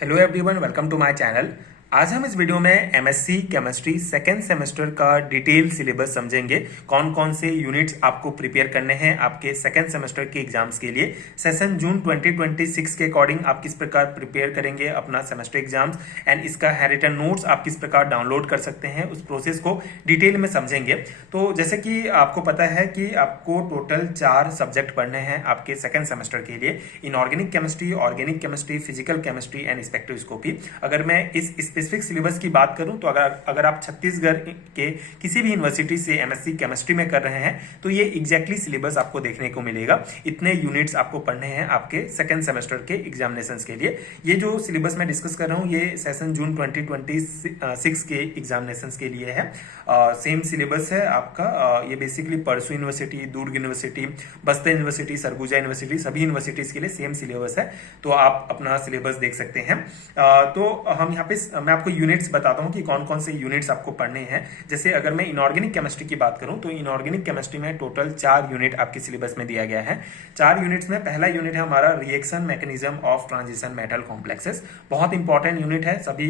Hello everyone, welcome to my channel. आज हम इस वीडियो में एमएससी केमिस्ट्री सेकेंड सेमेस्टर का डिटेल सिलेबस समझेंगे। कौन कौन से यूनिट्स आपको प्रिपेयर करने हैं आपके सेकेंड सेमेस्टर के एग्जाम्स के लिए। सेशन जून 2026 के अकॉर्डिंग आप किस प्रकार प्रिपेयर करेंगे अपना सेमेस्टर एग्जाम्स एंड इसका हैंडरिटन नोट्स आप किस प्रकार डाउनलोड कर सकते हैं, उस प्रोसेस को डिटेल में समझेंगे। तो जैसे कि आपको पता है कि आपको टोटल 4 सब्जेक्ट पढ़ने हैं आपके सेकेंड सेमेस्टर के लिए। Inorganic chemistry, organic chemistry, physical chemistry and spectroscopy. अगर मैं इस स्पेसिफिक सिलेबस की बात करूं तो अगर आप छत्तीसगढ़ के किसी भी यूनिवर्सिटी से एमएससी केमिस्ट्री में कर रहे हैं तो ये एग्जैक्टली सिलेबस आपको देखने को मिलेगा। इतने यूनिट्स आपको पढ़ने हैं आपके सेकेंड सेमेस्टर के एग्जामिनेशंस के लिए। ये जो सिलेबस मैं डिस्कस कर रहा हूं ये सेशन जून 2026 के एग्जामिनेशंस के लिए है। सेम सिलेबस है आपका। ये बेसिकली परसू university, Durg university, Bastar university, Surguja university, सभी यूनिवर्सिटीज के लिए सेम सिलेबस है। तो आप अपना सिलेबस देख सकते हैं। तो हम यहाँ पे मैं आपको यूनिट्स बताता हूँ कि कौन कौन से यूनिट्स आपको पढ़ने हैं। जैसे अगर मैं इनऑर्गेनिक केमिस्ट्री की बात करूँ तो इनऑर्गेनिक केमिस्ट्री में टोटल 4 यूनिट आपके सिलेबस में दिया गया है। 4 यूनिट्स में पहला यूनिट है हमारा reaction mechanism of transition metal complexes. बहुत इंपॉर्टेंट यूनिट है। सभी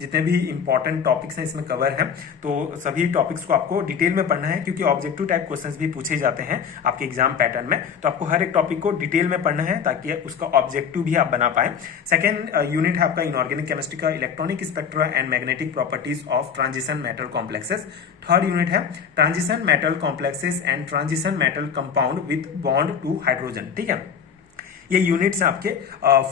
जितने भी इंपॉर्टेंट टॉपिक्स हैं इसमें कवर हैं, तो सभी टॉपिक्स को आपको डिटेल में पढ़ना है क्योंकि ऑब्जेक्टिव टाइप क्वेश्चंस भी पूछे जाते हैं आपके एग्जाम पैटर्न में। तो आपको हर एक टॉपिक को डिटेल में पढ़ना है ताकि उसका ऑब्जेक्टिव भी आप बना पाए। सेकेंड यूनिट है आपका इनऑर्गेनिक केमिस्ट्री का electronic spectra and magnetic properties of transition metal complexes. Third unit है transition metal complexes and transition metal compound with bond to hydrogen. ठीक है, ये यूनिट्स आपके।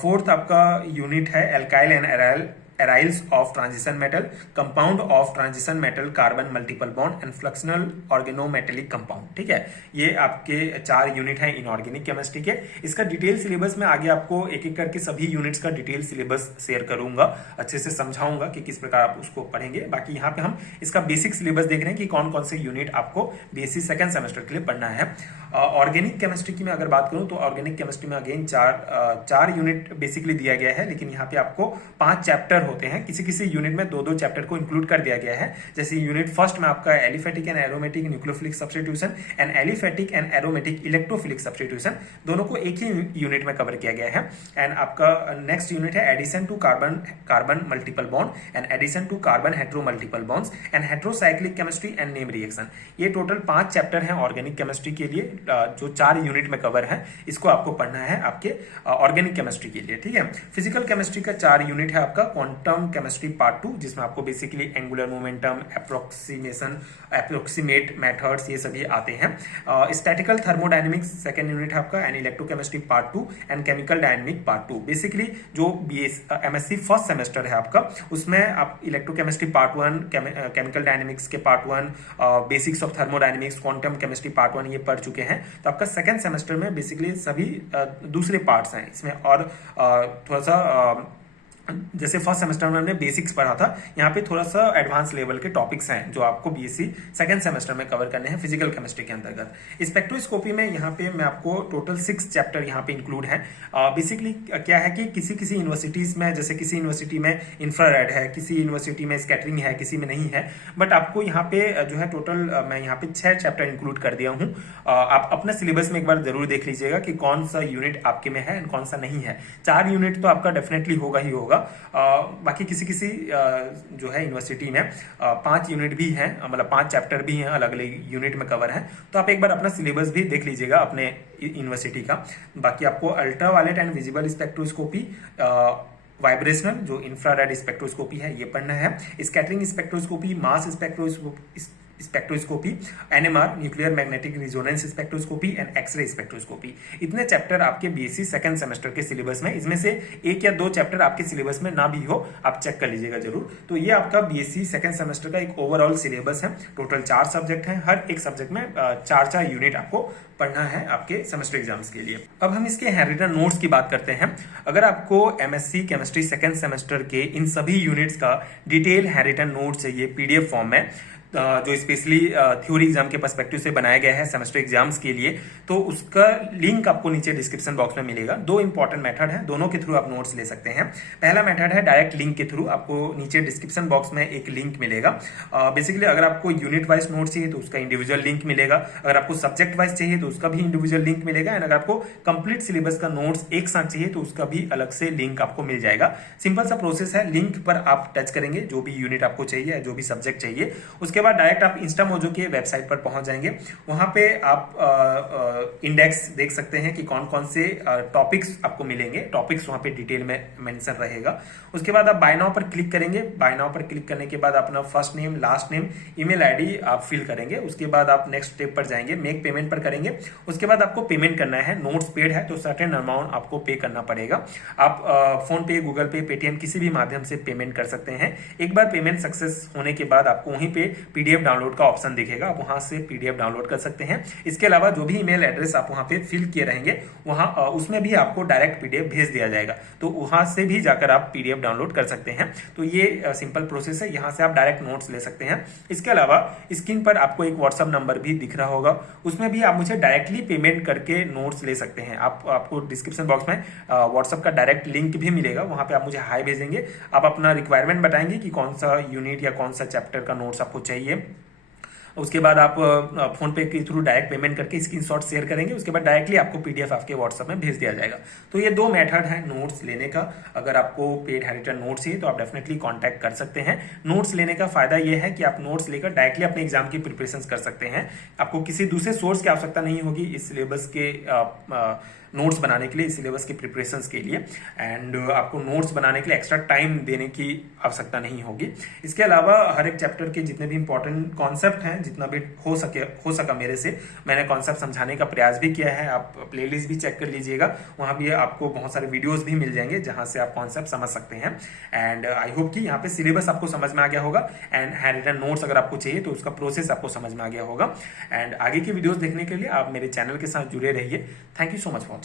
फोर्थ आपका यूनिट है alkyl and aryls of transition metal, compound of transition metal, carbon multiple bond and fluxional organometallic compound. ठीक है, ये आपके 4 यूनिट हैं इनऑर्गेनिक केमिस्ट्री के। इसका डिटेल सिलेबस में आगे आपको एक एक करके सभी यूनिट्स का डिटेल सिलेबस शेयर करूंगा, अच्छे से समझाऊंगा कि किस प्रकार आप उसको पढ़ेंगे। बाकी यहाँ पे हम इसका बेसिक सिलेबस देख रहे हैं कि कौन कौन से यूनिट आपको बीएससी सेकंड सेमेस्टर के लिए पढ़ना है। ऑर्गेनिक केमिस्ट्री की मैं अगर बात करूं तो ऑर्गेनिक केमिस्ट्री में अगेन 4 यूनिट बेसिकली दिया गया है, लेकिन यहाँ पे आपको 5 चैप्टर होते हैं। किसी किसी यूनिट में 2-2 चैप्टर को इंक्लूड कर दिया गया है। जैसे यूनिट फर्स्ट में आपका aliphatic and aromatic nucleophilic substitution and aliphatic and aromatic electrophilic substitution, दोनों को एक ही यूनिट में कवर किया गया है। एंड आपका नेक्स्ट यूनिट है addition to carbon multiple bond and addition to carbon hetero multiple bonds and heterocyclic chemistry and name reaction. ये टोटल 5 चैप्टर हैं ऑर्गेनिक केमिस्ट्री के लिए, जो 4 यूनिट में कवर है। इसको आपको पढ़ना है आपके ऑर्गेनिक केमिस्ट्री के लिए। ठीक है, फिजिकल केमिस्ट्री का 4 यूनिट है आपका क्वांटम केमिस्ट्री पार्ट 2, जिसमें आपको basically angular momentum, approximate methods ये सभी आते हैं। स्टैटिकल थर्मोडायनेमिक्स सेकंड यूनिट है आपका and electrochemistry part 2 and chemical dynamic part 2। Basically जो एमएससी फर्स्ट सेमेस्टर है आपका, उसमें आप इलेक्ट्रोकेमिस्ट्री पार्ट 1, केमिकल डायनेमिक्स के part 1, basics of thermodynamics, quantum chemistry part 1 ये पढ़ चुके हैं। तो आपका सेकंड सेमेस्टर में बेसिकली सभी दूसरे पार्ट्स हैं इसमें। और थोड़ा सा जैसे फर्स्ट सेमेस्टर में हमने बेसिक्स पढ़ा था, यहाँ पे थोड़ा सा एडवांस लेवल के टॉपिक्स हैं जो आपको बीएससी सेकंड सेमेस्टर में कवर करने हैं फिजिकल केमिस्ट्री के अंतर्गत। स्पेक्ट्रोस्कोपी में यहाँ पे मैं आपको टोटल 6 चैप्टर यहाँ पे इंक्लूड है। बेसिकली क्या है कि किसी किसी यूनिवर्सिटीज में, जैसे किसी यूनिवर्सिटी में इंफ्रारेड है, किसी यूनिवर्सिटी में स्कैटरिंग है, किसी में नहीं है, बट आपको यहाँ पे जो है टोटल मैं यहाँ पे 6 चैप्टर इंक्लूड कर दिया हूँ। आप अपने सिलेबस में एक बार जरूर देख लीजिएगा कि कौन सा यूनिट आपके में है एंड कौन सा नहीं है। 4 यूनिट तो आपका डेफिनेटली होगा ही होगा। बाकी किसी किसी जो है यूनिवर्सिटी में 5 यूनिट भी हैं, मतलब 5 चैप्टर भी हैं, अलग अलग यूनिट में कवर है। तो आप एक बार अपना सिलेबस भी देख लीजिएगा अपने यूनिवर्सिटी का। बाकी आपको ultraviolet and visible spectroscopy, vibrational जो इंफ्रारेड स्पेक्ट्रोस्कोपी है ये पढ़ना है, scattering spectroscopy, mass spectroscopy, NMR nuclear magnetic resonance spectroscopy and X ray spectroscopy. इतने चैप्टर आपके बीएससी सेकंड सेमेस्टर के सिलेबस में, इसमें से 1 या 2 चैप्टर आपके सिलेबस में ना भी हो, आप चेक कर लीजिएगा जरूर। तो ये आपका बीएससी सेकंड सेमेस्टर का एक ओवरऑल सिलेबस है। टोटल 4 सब्जेक्ट हैं, हर एक सब्जेक्ट में 4-4 यूनिट आपको पढ़ना है आपके सेमेस्टर एग्जाम्स के लिए। अब हम इसके हैंडरिटन नोट्स की बात करते हैं। अगर आपको एमएससी केमिस्ट्री सेकंड सेमेस्टर के इन सभी यूनिट्स का डिटेल हैंडरिटन नोट चाहिए पीडीएफ फॉर्म में, जो स्पेशली थ्योरी एग्जाम के पर्सपेक्टिव से बनाया गया है सेमेस्टर एग्जाम्स के लिए, तो उसका लिंक आपको नीचे डिस्क्रिप्शन बॉक्स में मिलेगा। दो इंपॉर्टेंट मेथड है, दोनों के थ्रू आप नोट्स ले सकते हैं। पहला मेथड है डायरेक्ट लिंक के थ्रू, आपको नीचे डिस्क्रिप्शन बॉक्स में एक लिंक मिलेगा। बेसिकली अगर आपको यूनिट वाइज नोट चाहिए तो उसका इंडिविजुअल लिंक मिलेगा, अगर आपको सब्जेक्ट वाइज चाहिए तो उसका भी इंडिविजुअल लिंक मिलेगा, एंड अगर आपको कंप्लीट सिलेबस का नोट्स एक साथ चाहिए तो उसका भी अलग से लिंक आपको मिल जाएगा। सिंपल सा प्रोसेस है, लिंक पर आप टच करेंगे जो भी यूनिट आपको चाहिए, जो भी सब्जेक्ट चाहिए, उसके बाद डायरेक्ट आप इंस्टा मोजो के वेबसाइट पर पहुंच जाएंगे। वहां पे आप इंडेक्स देख सकते हैं कि कौन कौन से टॉपिक्स आपको मिलेंगे, टॉपिक्स वहां पे डिटेल में मेंशन रहेगा। उसके बाद आप बाय नाउ पर क्लिक करेंगे। बाय नाउ पर क्लिक करने के बाद अपना first name, last name, email ID आप फिल करेंगे। उसके बाद आप नेक्स्ट स्टेप पर जाएंगे, मेक पेमेंट पर करेंगे। उसके बाद आपको पेमेंट करना है, नोट्स पेड है तो सर्टेन अमाउंट आपको पे करना पड़ेगा। आप फोन पे, गूगल पे, पेटीएम किसी भी माध्यम से पेमेंट कर सकते हैं। एक बार पेमेंट सक्सेस होने के बाद आपको वहीं पे पीडीएफ डाउनलोड का ऑप्शन दिखेगा, आप वहां से पीडीएफ डाउनलोड कर सकते हैं। इसके अलावा जो भी ईमेल एड्रेस आप वहां पे फिल किए रहेंगे वहां उसमें भी आपको डायरेक्ट पीडीएफ भेज दिया जाएगा, तो वहां से भी जाकर आप पीडीएफ डाउनलोड कर सकते हैं। तो ये सिंपल प्रोसेस है, यहां से आप डायरेक्ट नोट्स ले सकते हैं। इसके अलावा स्क्रीन पर आपको एक व्हाट्सएप नंबर भी दिख रहा होगा, उसमें भी आप मुझे डायरेक्टली पेमेंट करके नोट्स ले सकते हैं। आपको डिस्क्रिप्शन बॉक्स में व्हाट्सएप का डायरेक्ट लिंक भी मिलेगा, वहां पे आप मुझे हाई भेजेंगे, आप अपना रिक्वायरमेंट बताएंगे कि कौन सा यूनिट या कौन सा चैप्टर का नोट्स आपको चाहिए। उसके बाद आप फोन पे के थ्रू डायरेक्ट पेमेंट करके स्क्रीनशॉट शेयर करेंगे, उसके बाद डायरेक्टली आपको पीडीएफ आपके व्हाट्सएप में भेज दिया जाएगा। तो ये दो मेथड है नोट्स लेने का। अगर आपको पेड हैंडरिटन नोट्स चाहिए तो आप डेफिनेटली कांटेक्ट कर सकते हैं। नोट्स लेने का फायदा ये है कि आप नोट्स लेकर डायरेक्टली अपने एग्जाम की प्रिपरेशन कर सकते हैं। आपको किसी दूसरे सोर्स की आवश्यकता नहीं होगी इस सिलेबस के नोट्स बनाने के लिए, इस सिलेबस के प्रिपरेशन के लिए, एंड आपको नोट्स बनाने के लिए एक्स्ट्रा टाइम देने की आवश्यकता नहीं होगी। इसके अलावा हर एक चैप्टर के जितने भी इंपॉर्टेंट कॉन्सेप्ट हैं, जितना भी हो सका मेरे से मैंने कॉन्सेप्ट समझाने का प्रयास भी किया है। आप प्लेलिस्ट भी चेक कर लीजिएगा, वहां भी आपको बहुत सारे वीडियोस भी मिल जाएंगे जहां से आप कॉन्सेप्ट समझ सकते हैं। एंड आई होप कि यहाँ पे सिलेबस आपको समझ में आ गया होगा, एंड हैंडरिटन नोट्स अगर आपको चाहिए तो उसका प्रोसेस आपको समझ में आ गया होगा। एंड आगे की वीडियोस देखने के लिए आप मेरे चैनल के साथ जुड़े रहिए। Thank you so much for watching.